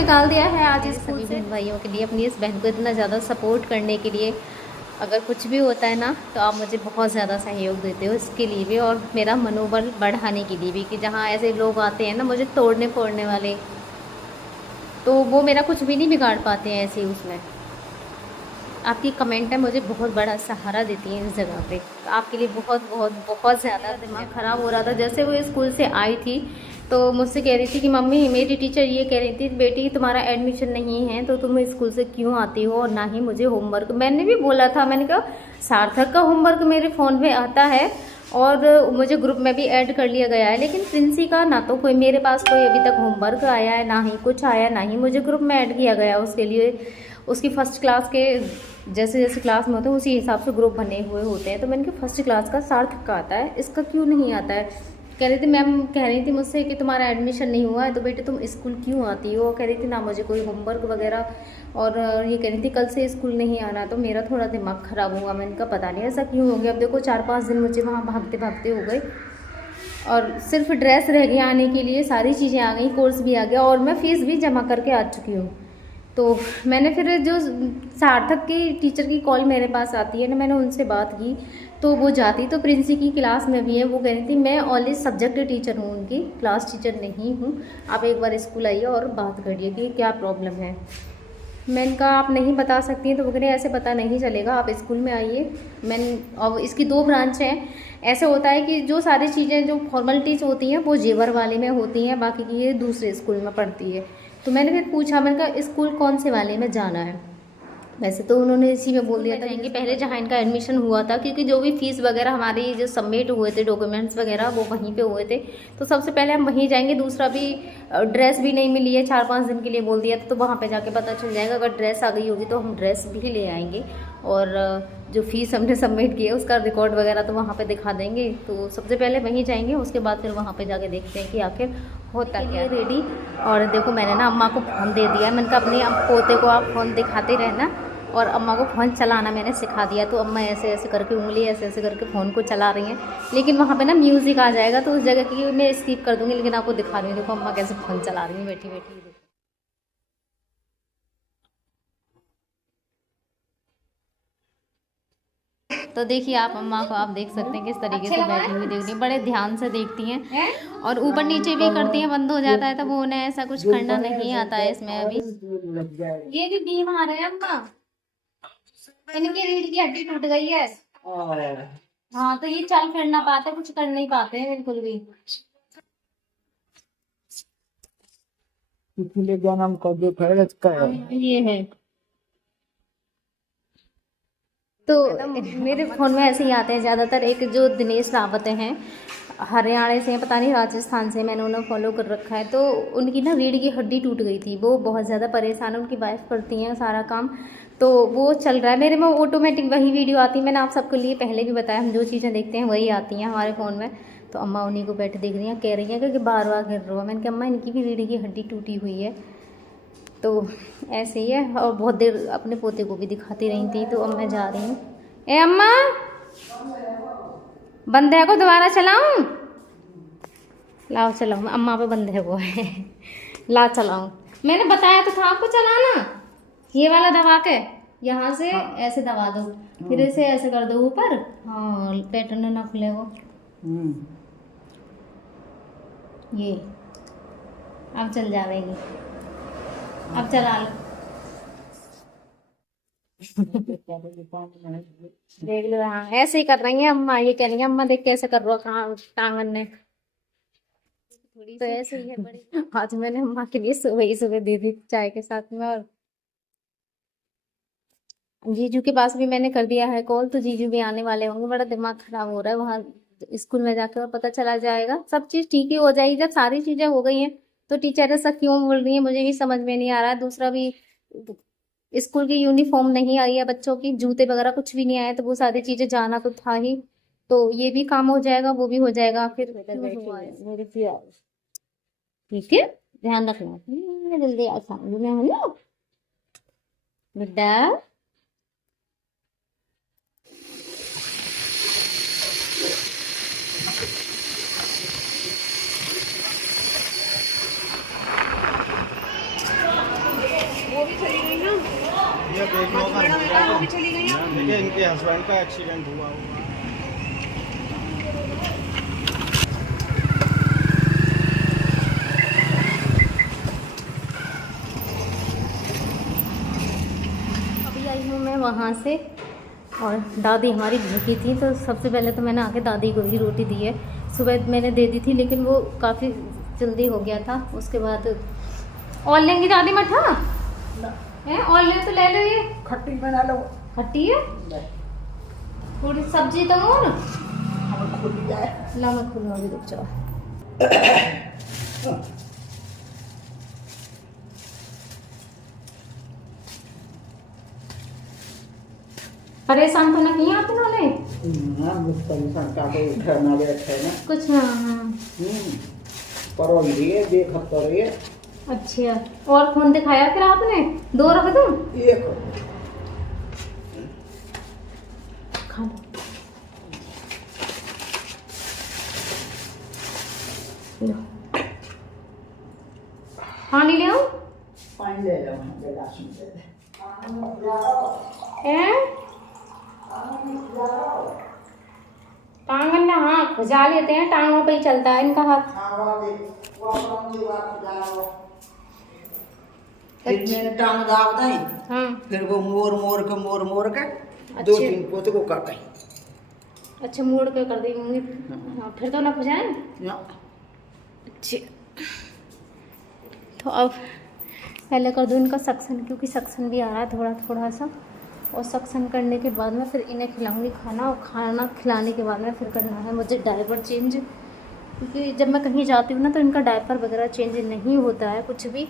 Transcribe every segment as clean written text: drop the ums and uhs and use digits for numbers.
निकाल दिया है आज स्कूल सभी से। बहन भाइयों के लिए, अपनी इस बहन को इतना ज़्यादा सपोर्ट करने के लिए, अगर कुछ भी होता है ना तो आप मुझे बहुत ज़्यादा सहयोग देते हो इसके लिए भी, और मेरा मनोबल बढ़ाने के लिए भी, कि जहाँ ऐसे लोग आते हैं ना मुझे तोड़ने फोड़ने वाले, तो वो मेरा कुछ भी नहीं बिगाड़ पाते हैं ऐसे ही। उसमें आपकी कमेंट है मुझे बहुत बड़ा सहारा देती है इस जगह पे, तो आपके लिए बहुत बहुत बहुत ज़्यादा दिमाग ख़राब हो रहा था। जैसे वो स्कूल से आई थी तो मुझसे कह रही थी कि मम्मी, मेरी टीचर ये कह रही थी बेटी तुम्हारा एडमिशन नहीं है तो तुम स्कूल से क्यों आती हो, और ना ही मुझे होमवर्क। मैंने भी बोला था, मैंने कहा सार्थक का होमवर्क मेरे फ़ोन पे आता है और मुझे ग्रुप में भी ऐड कर लिया गया है, लेकिन प्रिंसी का ना तो कोई मेरे पास कोई अभी तक होमवर्क आया है, ना ही कुछ आया, ना ही मुझे ग्रुप में ऐड किया गया उसके लिए। उसकी फ़र्स्ट क्लास के जैसे जैसे क्लास में होते हैं उसी हिसाब से ग्रुप बने हुए होते हैं। तो मैंने कहा फर्स्ट क्लास का सार्थक का आता है, इसका क्यों नहीं आता है। कह रही थी मैम, कह रही थी मुझसे कि तुम्हारा एडमिशन नहीं हुआ है तो बेटे तुम स्कूल क्यों आती हो। कह रही थी ना मुझे कोई होमवर्क वगैरह, और ये कह रही थी कल से स्कूल नहीं आना। तो मेरा थोड़ा दिमाग ख़राब हुआ, मैंने कहा पता नहीं ऐसा क्यों हो गया। अब देखो 4-5 दिन मुझे वहाँ भागते भागते हो गए, और सिर्फ ड्रेस रह गई आने के लिए, सारी चीज़ें आ गई, कोर्स भी आ गया, और मैं फ़ीस भी जमा करके आ चुकी हूँ। तो मैंने फिर जो सार्थक की टीचर की कॉल मेरे पास आती है ना, मैंने उनसे बात की तो वो जाती तो प्रिंसी की क्लास में भी है। वो कह रही थी मैं ओनली सब्जेक्ट टीचर हूँ, उनकी क्लास टीचर नहीं हूँ, आप एक बार स्कूल आइए और बात करिए कि क्या प्रॉब्लम है। मैंने कहा आप नहीं बता सकती हैं, तो वो कह रहे ऐसे पता नहीं चलेगा, आप स्कूल में आइए। मैंने, और इसकी 2 ब्रांच हैं। ऐसे होता है कि जो सारी चीज़ें जो फॉर्मेलिटीज़ होती हैं वो जेवर वाले में होती हैं, बाकी की ये दूसरे स्कूल में पढ़ती है। तो मैंने फिर पूछा, मैंने कहा स्कूल कौन से वाले में जाना है। वैसे तो उन्होंने इसी में बोल दिया था कि पहले जहाँ इनका एडमिशन हुआ था, क्योंकि जो भी फीस वगैरह हमारी जो सबमिट हुए थे डॉक्यूमेंट्स वगैरह वो वहीं पे हुए थे, तो सबसे पहले हम वहीं जाएंगे। दूसरा भी ड्रेस भी नहीं मिली है, 4-5 दिन के लिए बोल दिया था, तो वहाँ पे जाके पता चल जाएगा। अगर ड्रेस आ गई होगी तो हम ड्रेस भी ले आएंगे, और जो फीस हमने सबमिट की है उसका रिकॉर्ड वगैरह तो वहाँ पे दिखा देंगे। तो सबसे पहले वहीं जाएंगे, उसके बाद फिर वहाँ पे जाके देखते हैं कि आखिर होता क्या रेडी। और देखो मैंने ना अम्मा को फ़ोन दे दिया, मैंने कहा अपने पोते को आप फ़ोन दिखाते रहना, और अम्मा को फ़ोन चलाना मैंने सिखा दिया। तो अम्मा ऐसे ऐसे करके उंगली ऐसे ऐसे करके फ़ोन को चला रही हैं, लेकिन वहाँ पे ना म्यूज़िक आ जाएगा तो उस जगह की मैं स्किप कर दूँगी, लेकिन आपको दिखा रही हूँ। देखो अम्मा कैसे फ़ोन चला रही हैं बैठी बैठी। तो देखिए आप अम्मा को आप देख सकते हैं किस तरीके से बैठी हुई देख रही हैं, बड़े ध्यान से देखती हैं, और ऊपर नीचे भी करती हैं। बंद हो जाता है तो वो उन्हें ऐसा कुछ करना नहीं आता है इसमें अभी। ये भी बीमार है अम्मा, इनकी रीढ़ की हड्डी टूट गई है। हाँ तो ये चल फिर ना पाते, कुछ कर नहीं पाते हैं बिल्कुल भी। इसलिए क्या नाम का देखा है इसका है। ये है तो मेरे फ़ोन में ऐसे ही आते हैं ज़्यादातर। एक जो दिनेश रावत हैं, हरियाणा से हैं, पता नहीं राजस्थान से, मैंने उन्हें फॉलो कर रखा है। तो उनकी ना रीढ़ की हड्डी टूट गई थी, वो बहुत ज़्यादा परेशान है, उनकी वाइफ करती हैं सारा काम, तो वो चल रहा है मेरे में ऑटोमेटिक वही वीडियो आती है। मैंने आप सबके लिए पहले भी बताया, हम जो चीज़ें देखते हैं वही आती हैं हमारे फ़ोन में। तो अम्मा उन्हीं को बैठे देख रही हैं, कह रही हैं कि बार बार गिर रहा हो। मैंने कहा अम्मा इनकी भी रीढ़ की हड्डी टूटी हुई है। तो ऐसे ही है, और बहुत देर अपने पोते को भी दिखाती रही थी। तो अब मैं जा रही हूँ। ए अम्मा, बंदे को दोबारा चलाऊं? लाओ चलाऊं, अम्मा पे बंदे को है ला चलाऊं। मैंने बताया तो था आपको चलाना, ये वाला दबा के यहाँ से ऐसे दबा दो, फिर इसे ऐसे कर दो ऊपर। हाँ पैटर्न ना खुले वो। ये अब चल जाएगी, अब चला लो। देख लो, हाँ ऐसे ही कर रही हैं अम्मा। ये कह रही हैं अम्मा देख कैसे कर रहा कहाँ टांगन ने। तो ऐसे ही है बड़ी। आज मैंने अम्मा के लिए सुबह ही सुबह दे दी चाय के साथ में। और जीजू के पास भी मैंने कर दिया है कॉल, तो जीजू भी आने वाले होंगे। बड़ा दिमाग खराब हो रहा है, वहाँ स्कूल में जाकर और पता चला जाएगा। सब चीज़ ठीक ही हो जाएगी जब सारी चीज़ें हो गई हैं। तो टीचर ऐसा क्यों बोल रही है मुझे भी समझ में नहीं आ रहा है। दूसरा भी स्कूल की यूनिफॉर्म नहीं आई है बच्चों की, जूते वगैरह कुछ भी नहीं आए, तो वो सारी चीज़ें जाना तो था ही। तो ये भी काम हो जाएगा, वो भी हो जाएगा। फिर ठीक है, ध्यान रखना। जल्दी आता हूँ बेटा। मुझे देखने का देखिए इनके हस्बैंड का एक्सीडेंट हुआ होगा। अभी आई हूँ मैं वहाँ से और दादी हमारी भूखी थी, तो सबसे पहले तो मैंने आके दादी को ही रोटी दी है। सुबह मैंने दे दी थी लेकिन वो काफ़ी जल्दी हो गया था। उसके बाद और लेंगी दादी मठा है, और ले तो ले लो, ये खट्टी बना लो। खट्टी है, थोड़ी सब्जी तो हो ना, खुल जाए। ला मैं खुलवा भी रुक जाओ। परेशान तो ना किया आप उन्होंने हाँ, परेशान का कोई उठना ले रखा है ना। कुछ? हाँ परोल दिए देख तो रही है। अच्छा, और फोन दिखाया फिर आपने? 2 रख दूं? एक खा लो। लो। पानी ले आओ। पानी ले लो, गिलास में दे दे। टांगन ना, हाँ खुजा लेते हैं, टांगों पे ही चलता है इनका हाथ। फिर मैंने टांग दाब दी। हाँ फिर वो मोर मोर के अच्छा। 2-3 पोते को काटा। अच्छा, मोड़ के कर दी होंगी। हाँ, फिर तो ना खुजाएं। अच्छा, तो अब पहले कर दूँ इनका सक्शन, क्योंकि सक्शन भी आ रहा है थोड़ा थोड़ा सा। और सक्शन करने के बाद में फिर इन्हें खिलाऊंगी खाना, और खाना खिलाने के बाद में फिर करना है मुझे डायपर चेंज, क्योंकि जब मैं कहीं जाती हूँ ना तो इनका डायपर वगैरह चेंज नहीं होता है कुछ भी।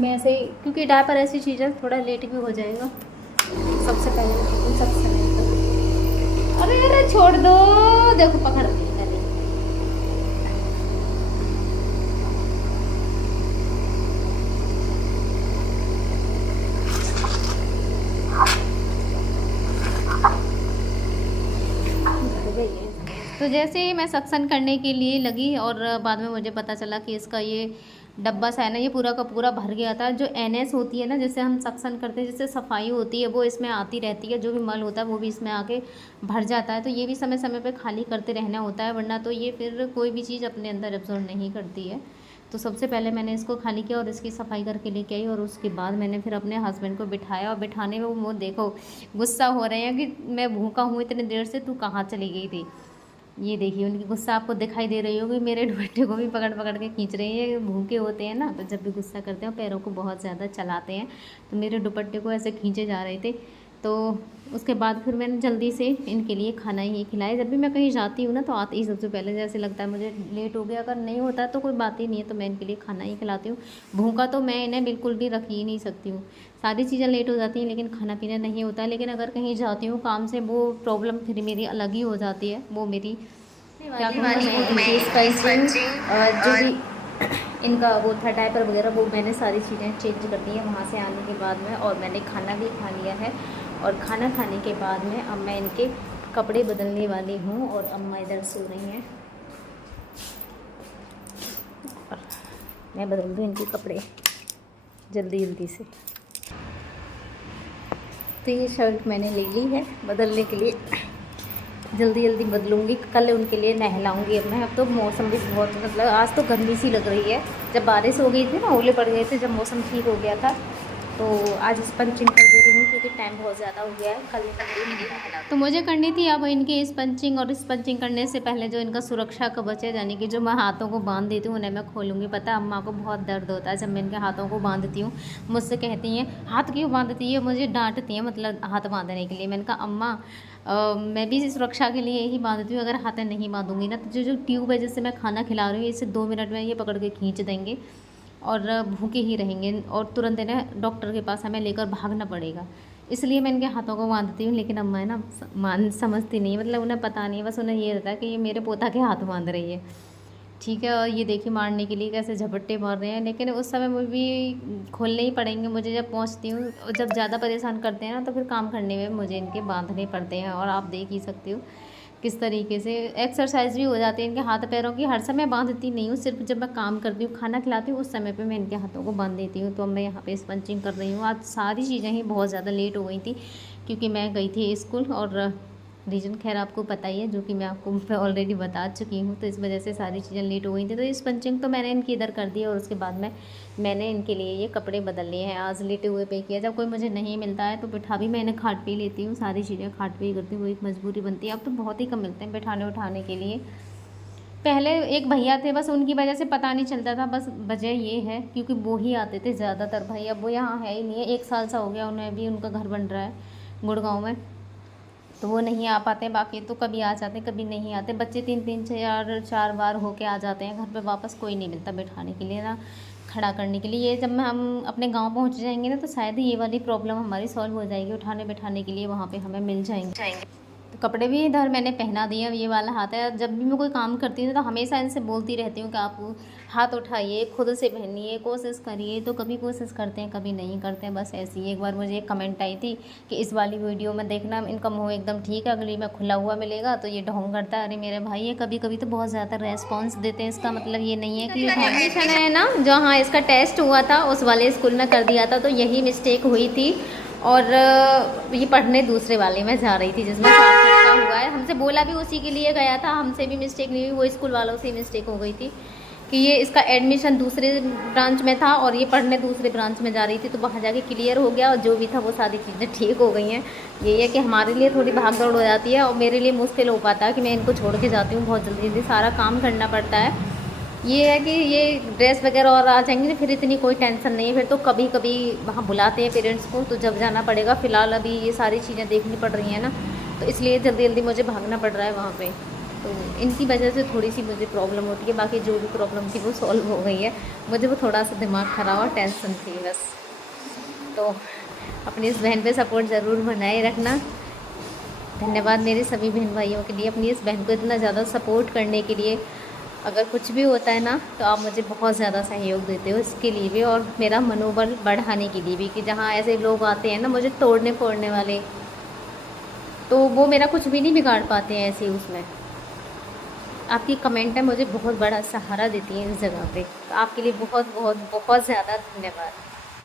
मैं ऐसे ही, क्योंकि डायपर ऐसी चीज़ है थोड़ा लेट भी हो जाएगा। सबसे पहले मैं सक्शन कर। अरे अरे छोड़ दो, देखो पकड़ ली मैंने। तो जैसे ही मैं सक्शन करने के लिए लगी और बाद में मुझे पता चला कि इसका ये डब्बा सा है ना, ये पूरा का पूरा भर गया था। जो एनएस होती है ना, जिससे हम सक्शन करते हैं, जिससे सफाई होती है, वो इसमें आती रहती है। जो भी मल होता है वो भी इसमें आके भर जाता है। तो ये भी समय समय पे खाली करते रहना होता है, वरना तो ये फिर कोई भी चीज़ अपने अंदर एब्जॉर्ब नहीं करती है। तो सबसे पहले मैंने इसको खाली किया और इसकी सफाई करके लेके आई, और उसके बाद मैंने फिर अपने हस्बैंड को बिठाया। और बिठाने में वो देखो गुस्सा हो रहे हैं कि मैं भूखा हूँ इतने देर से, तू कहाँ चली गई थी। ये देखिए उनकी गुस्सा आपको दिखाई दे रही होगी। मेरे दुपट्टे को भी पकड़ पकड़ के खींच रही है। भूखे होते हैं ना, तो जब भी गुस्सा करते हैं पैरों को बहुत ज़्यादा चलाते हैं, तो मेरे दुपट्टे को ऐसे खींचे जा रहे थे। तो उसके बाद फिर मैंने जल्दी से इनके लिए खाना ही खिलाया। जब भी मैं कहीं जाती हूँ ना, तो आते ही सबसे पहले जैसे लगता है मुझे लेट हो गया, अगर नहीं होता है तो कोई बात ही नहीं है, तो मैं इनके लिए खाना ही खिलाती हूँ। भूखा तो मैं इन्हें बिल्कुल भी रख ही नहीं सकती हूँ। सारी चीज़ें लेट हो जाती हैं लेकिन खाना पीना नहीं होता है। लेकिन अगर कहीं जाती हूँ काम से, वो प्रॉब्लम फिर मेरी अलग ही हो जाती है। वो मेरी क्या कहूँ मैं, स्पंजिंग जो भी इनका वो था डायपर वगैरह, वो मैंने सारी चीज़ें चेंज कर दी हैं वहाँ से आने के बाद में। और मैंने खाना भी खा लिया है, और खाना खाने के बाद में अब मैं इनके कपड़े बदलने वाली हूँ। और अम्मा इधर सो रही हैं, मैं बदल दूँ इनके कपड़े जल्दी जल्दी से। तो ये शर्ट मैंने ले ली है बदलने के लिए, जल्दी जल्दी बदलूँगी। कल उनके लिए नहलाऊँगी अब मैं। अब तो मौसम भी बहुत, मतलब आज तो गर्मी सी लग रही है। जब बारिश हो गई थी ना, ओले पड़ गए थे, जब मौसम ठीक हो गया था, तो आज स्पंचिंग कर दे रही हूँ क्योंकि टाइम बहुत ज़्यादा हो गया है। कल तो मुझे करनी थी अब इनकी स्पंचिंग। और स्पंचिंग करने से पहले जो इनका सुरक्षा कवच है, यानी कि जो मैं हाथों को बांध देती हूँ, उन्हें मैं खोलूँगी। पता है अम्मा को बहुत दर्द होता है जब मैं इनके हाथों को बांधती हूँ। मुझसे कहती हैं हाथ क्यों बांधती है, मुझे डांटती हैं मतलब हाथ बांधने के लिए। मैंने कहा अम्मा मैं भी सुरक्षा के लिए ही बांधती हूँ, अगर हाथ नहीं बांधूंगी ना तो जो ट्यूब है जिससे मैं खाना खिला रही हूँ, इसे 2 मिनट में ये पकड़ के खींच देंगे और भूखे ही रहेंगे, और तुरंत इन्हें डॉक्टर के पास हमें लेकर भागना पड़ेगा। इसलिए मैं इनके हाथों को बांधती हूँ। लेकिन अम्मा है ना समझती नहीं, मतलब उन्हें पता नहीं, बस उन्हें ये रहता है कि ये मेरे पोता के हाथ बांध रही है। ठीक है, और ये देखिए मारने के लिए कैसे झपट्टे मार रहे हैं। लेकिन उस समय मुझे भी खोलने ही पड़ेंगे मुझे जब पहुंचती हूँ। और जब ज़्यादा परेशान करते हैं ना, तो फिर काम करने में मुझे इनके बांधने पड़ते हैं, और आप देख ही सकते हो। किस तरीके से एक्सरसाइज भी हो जाती है इनके हाथ पैरों की। हर समय बांधती नहीं हूँ, सिर्फ जब मैं काम करती हूँ, खाना खिलाती हूँ, उस समय पे मैं इनके हाथों को बांध देती हूँ। तो अब मैं यहाँ पे स्पंचिंग कर रही हूँ। आज सारी चीज़ें ही बहुत ज़्यादा लेट हो गई थी क्योंकि मैं गई थी स्कूल, और रीज़न खैर आपको पता ही है, जो कि मैं आपको ऑलरेडी बता चुकी हूँ। तो इस वजह से सारी चीज़ें लेट हो गई थी। तो स्पंचिंग तो मैंने इनकी इधर कर दी और उसके बाद मैंने इनके लिए ये कपड़े बदल लिए हैं। आज लेटे हुए पे किया, जब कोई मुझे नहीं मिलता है तो बिठा भी मैं इन्हें खाट पे ही लेती हूँ। सारी चीज़ें खाट पे ही करती हूँ, वो एक मजबूरी बनती है। अब तो बहुत ही कम मिलते हैं बैठाने उठाने के लिए। पहले एक भैया थे, बस उनकी वजह से पता नहीं चलता था। बस वजह ये है क्योंकि वो ही आते थे ज़्यादातर भाई। अब वो यहाँ है ही नहीं है, 1 साल सा हो गया उन्हें भी। उनका घर बन रहा है गुड़गांव में, तो वो नहीं आ पाते। बाकी तो कभी आ जाते कभी नहीं आते। बच्चे 3-3 4 बार होके आ जाते हैं घर पे वापस। कोई नहीं मिलता बैठाने के लिए ना, खड़ा करने के लिए। ये जब हम अपने गांव पहुंच जाएंगे ना तो शायद ये वाली प्रॉब्लम हमारी सॉल्व हो जाएगी। उठाने बैठाने के लिए वहाँ पे हमें मिल जाएंगे। तो कपड़े भी इधर मैंने पहना दिए। अब ये वाला हाथ है। जब भी मैं कोई काम करती हूँ तो हमेशा इनसे बोलती रहती हूँ कि आप हाथ उठाइए, खुद से पहनिए, कोशिश करिए। तो कभी कोशिश करते हैं कभी नहीं करते हैं, बस ऐसी ही। एक बार मुझे एक कमेंट आई थी कि इस वाली वीडियो में देखना इनका मुँह एकदम ठीक है, अगली में खुला हुआ मिलेगा तो ये ढोंग करता है। अरे मेरे भाई, ये कभी कभी तो बहुत ज़्यादा रेस्पॉन्स देते हैं। इसका मतलब ये नहीं है कि एडमिशन है ना, जो हाँ इसका टेस्ट हुआ था उस वाले स्कूल में कर दिया था, तो यही मिस्टेक हुई थी। और ये पढ़ने दूसरे वाले में जा रही थी जिसमें 60 का हुआ है। हमसे बोला भी उसी के लिए गया था, हमसे भी मिस्टेक नहीं हुई, वो स्कूल वालों से मिस्टेक हो गई थी कि ये इसका एडमिशन दूसरे ब्रांच में था और ये पढ़ने दूसरे ब्रांच में जा रही थी। तो वहाँ जाके क्लियर हो गया और जो भी था वो सारी चीज़ें ठीक हो गई हैं। ये है कि हमारे लिए थोड़ी भाग दौड़ हो जाती है और मेरे लिए मुश्किल हो पाता है कि मैं इनको छोड़ के जाती हूँ बहुत जल्दी जल्दी, सारा काम करना पड़ता है। ये है कि ये ड्रेस वगैरह और आ जाएंगे फिर इतनी कोई टेंशन नहीं है। फिर तो कभी कभी वहाँ बुलाते हैं पेरेंट्स को तो जब जाना पड़ेगा। फ़िलहाल अभी ये सारी चीज़ें देखनी पड़ रही हैं ना, तो इसलिए जल्दी जल्दी मुझे भागना पड़ रहा है वहाँ पे। तो इनकी वजह से थोड़ी सी मुझे प्रॉब्लम होती है। बाकी जो भी प्रॉब्लम थी वो सॉल्व हो गई है। मुझे वो थोड़ा सा दिमाग ख़राब और टेंशन थी बस। तो अपनी इस बहन पे सपोर्ट ज़रूर बनाए रखना। धन्यवाद मेरे सभी बहन भाइयों के लिए, अपनी इस बहन को इतना ज़्यादा सपोर्ट करने के लिए। अगर कुछ भी होता है ना तो आप मुझे बहुत ज़्यादा सहयोग देते हो, इसके लिए भी और मेरा मनोबल बढ़ाने के लिए भी। कि जहाँ ऐसे लोग आते हैं ना मुझे तोड़ने फोड़ने वाले, तो वो मेरा कुछ भी नहीं बिगाड़ पाते हैं ऐसे। उसमें आपकी कमेंट है मुझे बहुत बड़ा सहारा देती है इस जगह पे। तो आपके लिए बहुत बहुत बहुत ज़्यादा धन्यवाद।